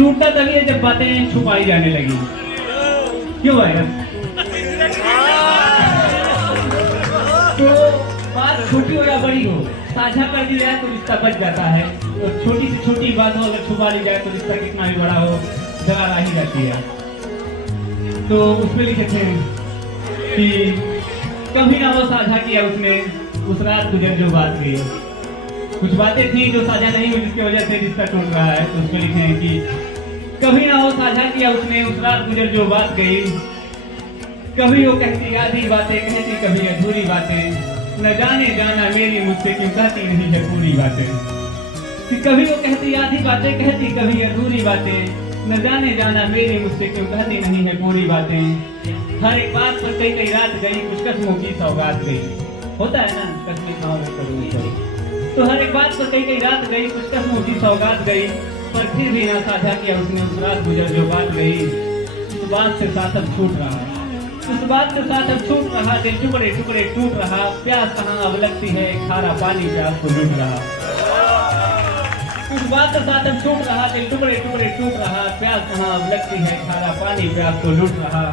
टूटता तभी है जब बातें छुपाई जाने लगी। क्यों भाई? तो बात छोटी हो या बड़ी हो, साझा कर दी जाए तो रिश्ता बच जाता है। तो छोटी से छोटी बात हो अगर छुपा ली जाए तो रिश्ता कितना भी बड़ा हो दरार आ ही जाती है। तो उसमें लिखे थे कि कभी ना वो साझा किया उसने उस रात गुजर जो बात गई। कुछ बातें थी जो साझा नहीं हुई जिसकी वजह से रिश्ता टूट रहा है। तो उसमें लिखे हैं कि कभी ना वो साझा किया उसने उस रात गुजर जो बात गई। कभी वो कहती आधी बातें कहती कभी अधूरी बातें, न जाने जाना मेरी मुझसे क्यों कहती नहीं है पूरी बातें। कि कभी वो कहती आधी बातें कहती कभी अधूरी बातें, न जाने जाना मेरी मुझसे क्यों कहती नहीं है पूरी बातें। हर एक बात पर कई कई रात गई कुछ कसमों की सौगात गई। होता है ना कसमें खाओ करो। तो हर एक बात पर कई कई रात गई कुछ कसमों की सौगात गई, पर फिर भी ना साझा किया उसने उस रात गुजर जो बात गई। उस बात से साथ अब छूट रहा है, उस बात के साथ अब छूट रहा, दिल टुकड़े टुकड़े टूट रहा। प्यास कहाँ अब लगती है खारा पानी प्यास को लूट रहा। उस बात के साथ अब छूट रहा, दिल टुकड़े टुकड़े टूट रहा। प्यास कहाँ अब लगती है खारा पानी प्यास को लूट रहा।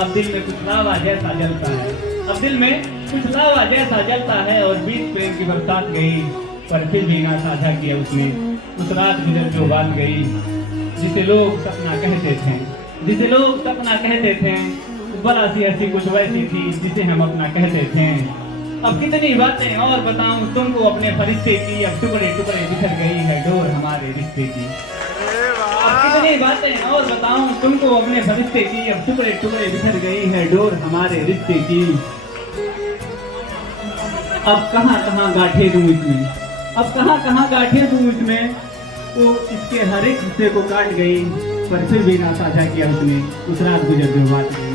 अब दिल में कुछ लावा जैसा जलता है, अब दिल में कुछ लावा जैसा जलता है। और बीच प्रेम की बरसात गई, पर फिर भी ना साझा किया उसने उस रात गुजर जो बात गई। जिसे लोग सपना कहते थे, जिसे लोग सपना कहते थे, बड़ा सी ऐसी कुछ वैसी थी जिसे हम अपना कहते थे। अब कितनी बातें और बताऊं तुमको अपने फरिश्ते की, अब टुकड़े टुकड़े बिखर गई है डोर हमारे रिश्ते की। अब कितनी बातें और बताऊं तुमको अपने फरिश्ते की, अब टुकड़े टुकड़े बिखर गई है डोर हमारे रिश्ते की। अब कहाँ कहाँ गांठे दूं इसमें, अब कहाँ कहाँ गांठे दूं इसमें। वो इसके हर एक हिस्से को काट गई, पर फिर भी ना साझा किया उसने उस रात गुजर जो बात गई।